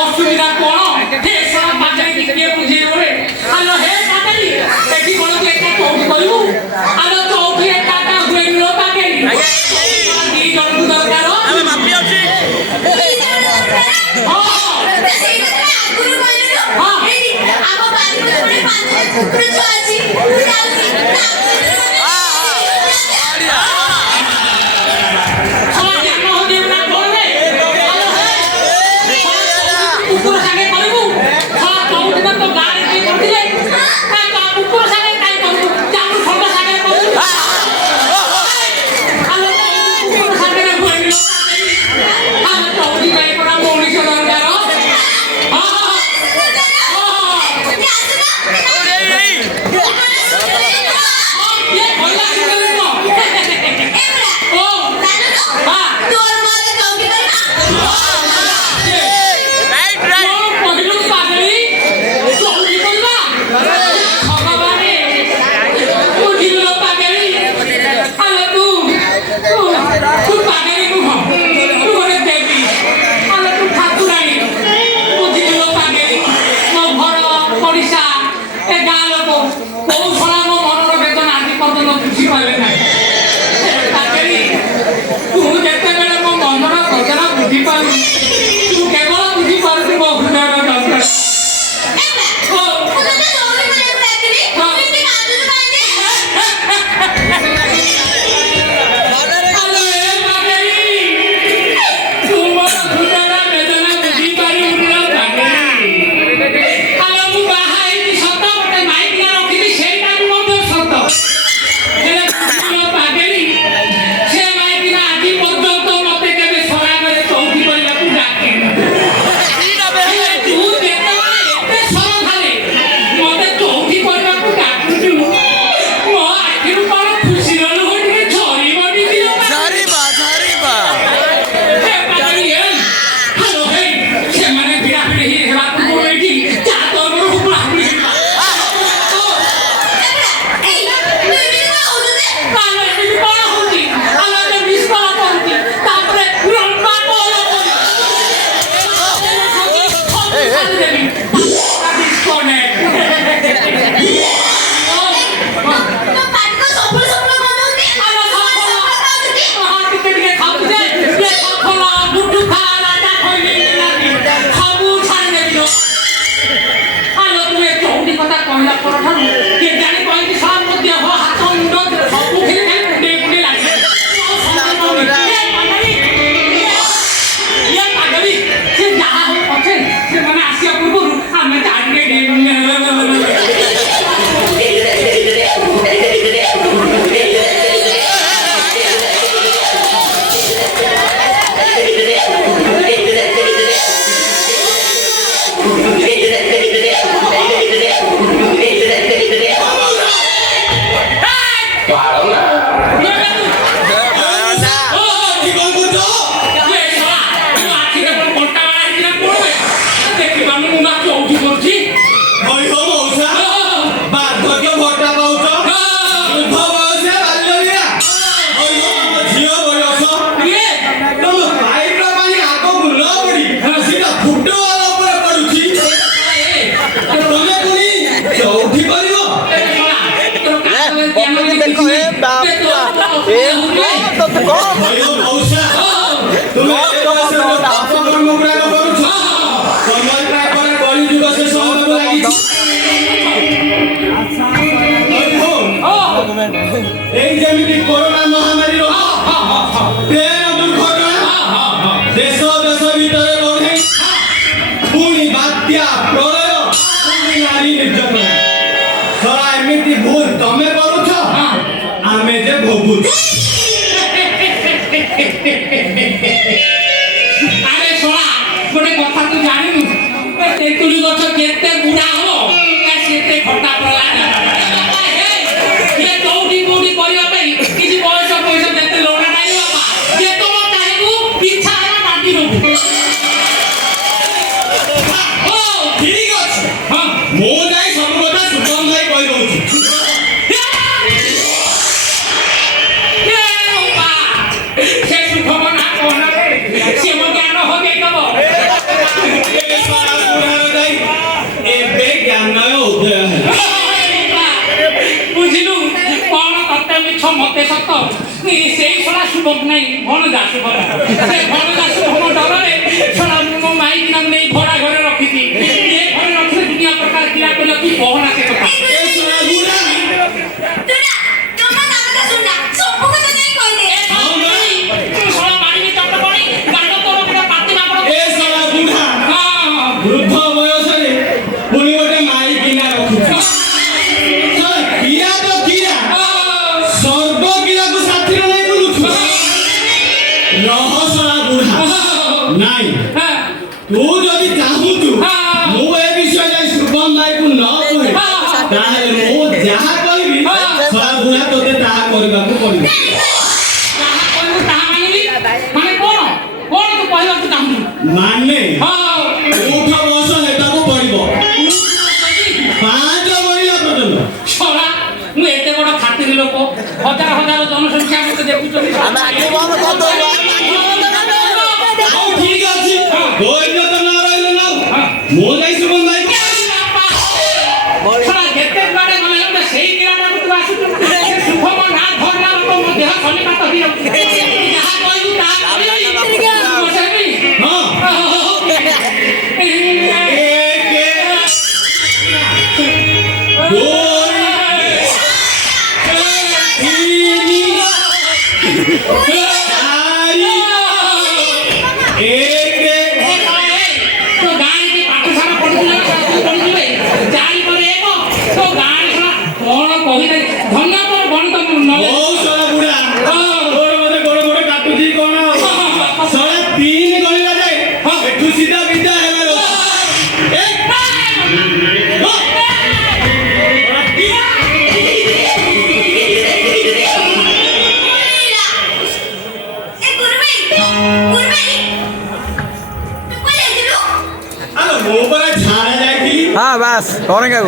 অসুবিধা কোন হে সব বাজারে গিয়ে বুঝিয়ে বলে আলো হে কাটারি দেখি বলো তো একটা চৌকি করবো আলো চৌকি টাকা হয়ে গেল তাকে এই জন দরকার আমি মাপি আছি আগুন কইলো এই আমা বাড়ি করে পাঁচ কুকুর আছে এই যেমিতি করোনা মহামারীর ট্রেন দুর্ঘটনা দেশ দেশ ভিতরে লড়াই পুଣି বাତ୍ୟା প্রলয় পুଣି নারী নির্যাতন সরা এমিতি ভুল তমে করুছ ଆମେ যে ভোগুছ আরে সোনা গোটে কথা তু জানিনু তেঁতুলি গছ কেতে বুড়া হলো সেতে খটা পড়া কিছু বয়স পয়সা দেখতে লোনা নাই বাবা যেতলো চাইবু ইচ্ছা হলা কাটি দেবু ও ঠিক আছে হ্যাঁ মো যাই ମିଛ ମତେ ସତ ସେଇ ଶଳା ଶୁଭ ନାଇଁ ଭଣଜା ଶୁଭ ସେ ଭଣଜା ଶୁଭ ଡରରେ ଶଳା ମୁଁ ମୋ ମାଇକି ନାମ ନେଇ ଭଡ଼ା ଘରେ ରଖିଛି ଏ ଘରେ ରଖିଲେ ଦୁନିଆ ପ୍ରକାର କ୍ରିୟା କରିବ କି କହନା ସେ କଥା ଏ ଶଳା ବୁଢା ଟୁନା ଜମା ତା କଥା ଶୁଣନା ସବୁ କଥା ଯାଇ କହିଦେ ତୁ ଶଳା ମାରିବି ଚଟ ପଡ଼ି ଗାଣ୍ଡ ତୋର ଗୋଟେ ପାତି ମାପଡ଼ ଏ ଶଳା ବୁଢା ବୃଦ୍ଧ ବୟସରେ ପୁଣି ଗୋଟେ ମାଇ କିନା ରଖିଛି ଶଳା କିରା ତ କିରା ସର୍ବ କିରାକୁ ସାଥିରେ ନେଇ ବୁଲୁଛୁ ରହ ଶଳା ବୁଢା ନାଇଁ ତୁ ଯଦି ଚାହୁଁଛୁ ମୁଁ ଏ ବିଷୟରେ ଶୁଭମ ଭାଇକୁ ନ କହେ ତାହେଲେ ମୁଁ ଯାହା କହିବି ଶଳା ବୁଢା ତୋତେ ତାହା କରିବାକୁ ପଡ଼ିବ ଯାହା କହିବୁ ତାହା ମାନିବି ମାନେ କଣ କଣ ତୁ କହିବାକୁ ଚାହୁଁଛୁ ମାନେ ହଁ ଉଠ ବସ ହେବାକୁ ପଡ଼ିବ 5 ଗଣିଲା ପର୍ଯ୍ୟନ୍ତ ଶଳା ମୁଁ ଏତେ ବଡ଼ ଖାତିର ଲୋକ ହଜାର ହଜାର ଜନସଂଖ୍ୟା ମତେ ଦେଖୁଛନ୍ତି ହଉ ଠିକ ଅଛି ଧୈର୍ଯ୍ୟ ତ ନ ରହିଲେ ନା ମୁଁ ଯାଇ ଶୁଭମ ଭାଇକୁ ଶଳା ଯେତେ କୁଆଡ଼େ ଗଲେ ଗୋଟେ ସେଇ କିରାଟାକୁ ତୁ ଆସୁଛୁ ସେ ଶୁଭମ ନା ଧରିଲା ଲୋକ ମୋ ଦେହ ଶନିପାତ ହେଇଯାଉଛି ଯାହା କହିବୁ ତାହା କରିବି ବସେଇବି ହଁ हाँ बस कौन क्या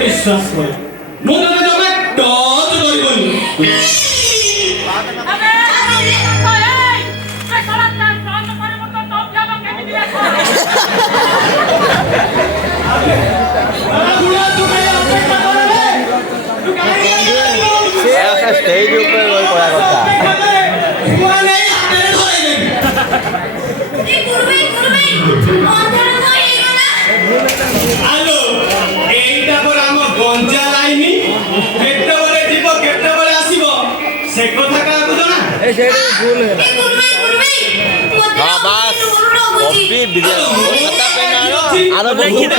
विश्वास कर ମୁଁ ତତେ ଜମା ଟଚ୍ କରିବନି स्टेज ऊपर आलो एइटा पर हम गंजा लाइनी केतेबेले जीव केतेबेले आसीबो से कथा का बुझना ए सेडी फुल है हां बस कॉपी वीडियो खाता पे ना आरो बहुत